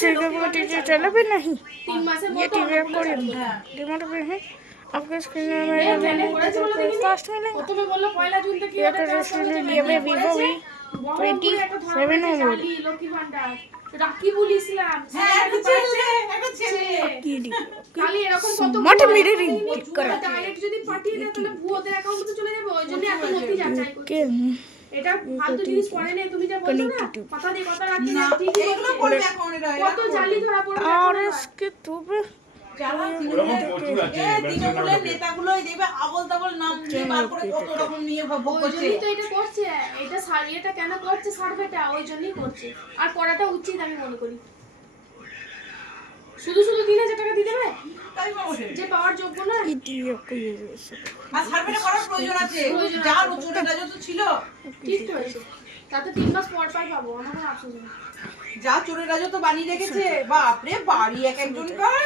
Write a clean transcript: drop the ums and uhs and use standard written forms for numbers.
TV चला भी नहीं, ये टीवी आपको रिमोट पे है, आपके स्क्रीन में फास्ट मिलेगा। ये तो रेस्टोरेंट लिया मैं वीवो वी 27 मोबाइल রাকিবুল ইসলাম মোটে মেরে রিং করা ডাইরেক্ট যদি পাঠিয়ে দেয় তাহলে ভুয়োদের অ্যাকাউন্টে চলে যাবে, ওইজন্য এত নথি যাচাই করছে। এটা ফালতু জিনিস করে নেই, তুমি যা বলছো না কথা দিয়ে কথা রাখছি না, ঠিক এগুলো করবে এখন এরা কত জালি ধরা পড়বে। और इसके तो যারা তৃণমূলের নেতাগুলোই দেখবে আবল তাবল নাম দিয়ে বার করে কত রকম নিয়ে ভোগ করছে। ওই তো এটা করছে, এটা সার্ভেটা কেন করছে, সার্ভেটা ওই জন্যই করছে, আর করাটা উচিত আমি মনে করি। শুধু শুধু 3000 টাকা দিতে হবে যে পাওয়ার যোগ্য না, আর সার্ভেটা করার প্রয়োজন আছে, যা চোরেরা যত ছিল ঠিক তো আছে, তাতে 3 মাস পর পাবো, আমার কোনো আফসোস নেই। যা চোরেরা যত বানিয়ে রেখেছে, বাপরে বাড়ি এক একজন কার